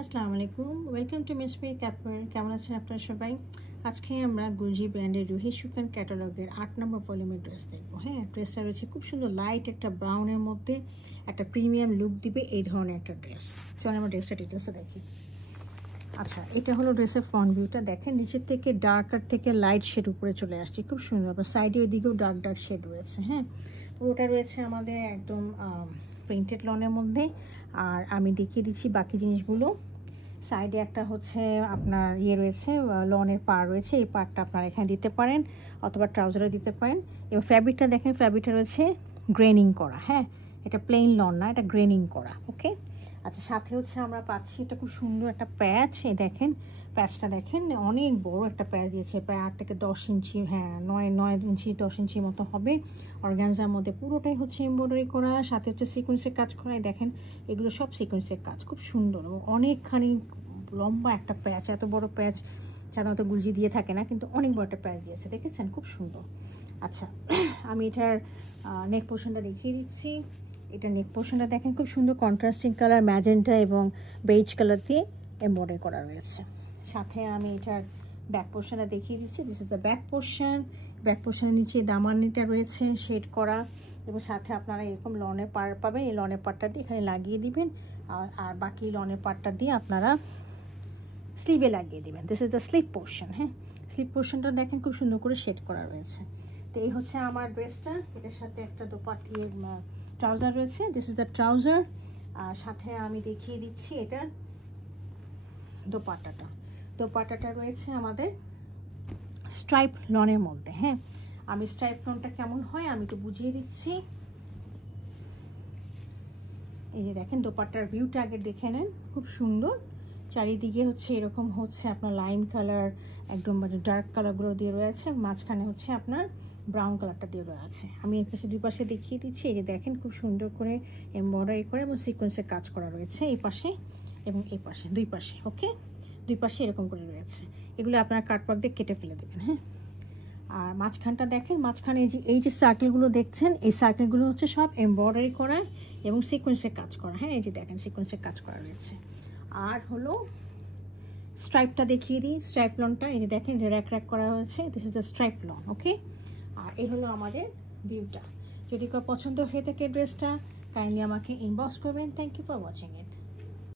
আসসালামু আলাইকুম, welcome to miss Mir ক্যাপওয়্যার। কেমন আছেন আপনারা সবাই? আজকে আমরা গুলজি ব্র্যান্ডের রুহি সুকান ক্যাটালগের 8 নম্বর ভলিউমের ড্রেস দেখবো। হ্যাঁ, ড্রেসটা রয়েছে খুব সুন্দর লাইট একটা ব্রাউনের মধ্যে, একটা প্রিমিয়াম লুক দিবে এই ধরনের একটা ড্রেস। চলুন আমরা ড্রেসটা ডিটেলসে দেখি। আচ্ছা, এটা হলো ড্রেসের ফ্রন্ট ভিউটা। দেখেন নিচের থেকে ডার্কার থেকে লাইট শেড উপরে চলে আসছে, খুব সুন্দর। আবার সাইডে ওইদিকেও ডার্ক ডার্ক শেড রয়েছে। হ্যাঁ, পুরোটা রয়েছে আমাদের একদম প্রিন্টেড লনের মধ্যে। আর আমি দেখিয়ে দিচ্ছি বাকি জিনিসগুলো। সাইডে একটা হচ্ছে আপনার রয়েছে, লনের পার রয়েছে। এই পারটা আপনারা এখানে দিতে পারেন অথবা ট্রাউজারে দিতে পারেন। এবং ফ্যাব্রিকটা দেখেন, ফ্যাব্রিকটা রয়েছে গ্রেনিং করা। হ্যাঁ, এটা প্লেন লন না, এটা গ্রেনিং করা। ওকে, আচ্ছা, সাথে হচ্ছে আমরা পাচ্ছি এটা খুব সুন্দর একটা প্যাচ। এই দেখেন প্যাচটা দেখেন, অনেক বড় একটা প্যাচ দিয়েছে, প্রায় 8 থেকে 10 ইঞ্চি। হ্যাঁ, 9 ইঞ্চি 10 ইঞ্চির মতো হবে। অর্গানজার মধ্যে পুরোটাই হচ্ছে এমব্রয়ডারি করা, সাথে হচ্ছে সিকোয়েন্সের কাজ করা। দেখেন এগুলো সব সিকোয়েন্সের কাজ, খুব সুন্দর এবং অনেকখানি লম্বা একটা প্যাচ। এত বড় প্যাচ সাধারণত গুলজি দিয়ে থাকে না, কিন্তু অনেক বড় একটা প্যাচ দিয়েছে, দেখেছেন, খুব সুন্দর। আচ্ছা, আমি এটার নেক পোর্শনটা দেখিয়ে দিচ্ছি। এটা নেক পোর্শনটা দেখেন, খুব সুন্দর কন্ট্রাস্টিং কালার ম্যাজেন্টা এবং বেজ কালার দিয়ে এমব্রয়ডারি করা রয়েছে। সাথে আমি এটার ব্যাক পোর্শনটা দেখিয়ে দিচ্ছি। This is the back portion. Back পোর্শনের নিচে দামানিটা রয়েছে শেড করা, এবং সাথে আপনারা এরকম লনের পার পাবেন। এই লনের পারটা দিয়ে এখানে লাগিয়ে দিবেন, আর বাকি লনের পারটা দিয়ে আপনারা স্লিভে লাগিয়ে দিবেন। This is the sleeve portion. হ্যাঁ, স্লিভ পোর্শনটা দেখেন খুব সুন্দর করে শেড করা রয়েছে। তো এই হচ্ছে আমার ড্রেসটা। এটার সাথে একটা ট্রাউজার রয়েছে। This is the trouser. আর সাথে আমি দেখিয়ে দিচ্ছি এটার দোপাট্টাটা। দোপাট্টাটা রয়েছে আমাদের স্ট্রাইপ লনের মধ্যে। হ্যাঁ, আমি স্ট্রাইপ লনটা কেমন হয় আমি একটু বুঝিয়ে দিচ্ছি। এই যে দেখেন দোপাট্টার ভিউটা আগে দেখে নেন, খুব সুন্দর। চারিদিকে হচ্ছে এরকম হচ্ছে আপনার লাইম কালার, একদম ডার্ক কালারগুলো দিয়ে রয়েছে। মাঝখানে হচ্ছে আপনার ব্রাউন কালারটা দিয়ে রয়েছে। আমি এর পাশে দুই পাশে দেখিয়ে দিচ্ছি। এই যে দেখেন খুব সুন্দর করে এমব্রয়ডারি করে এবং সিকোয়েন্সের কাজ করা রয়েছে এই পাশে এবং এই পাশে, দুই পাশে। ওকে, দুই পাশে এরকম করে রয়েছে। এগুলো আপনারা কাটওয়ার্ক দিয়ে কেটে ফেলে দেবেন। হ্যাঁ, আর মাঝখানটা দেখেন, মাঝখানে এই যে সার্কেলগুলো দেখছেন, এই সার্কেলগুলো হচ্ছে সব এমব্রয়ডারি করা এবং সিকোয়েন্সের কাজ করা। হ্যাঁ, এই যে দেখেন সিকোয়েন্সের কাজ করা রয়েছে। আর হলো স্ট্রাইপটা দেখিয়ে দিই, স্ট্রাইপ লনটা। এই যে দেখেন র্যাক র্যাক করা হয়েছে, this is the stripe lawn. Okay, আর এই হলো আমাদের ভিউটা। যদি কেউ পছন্দ হয়ে থাকে ড্রেসটা, কাইন্ডলি আমাকে ইনবক্স করবেন। Thank you for watching it.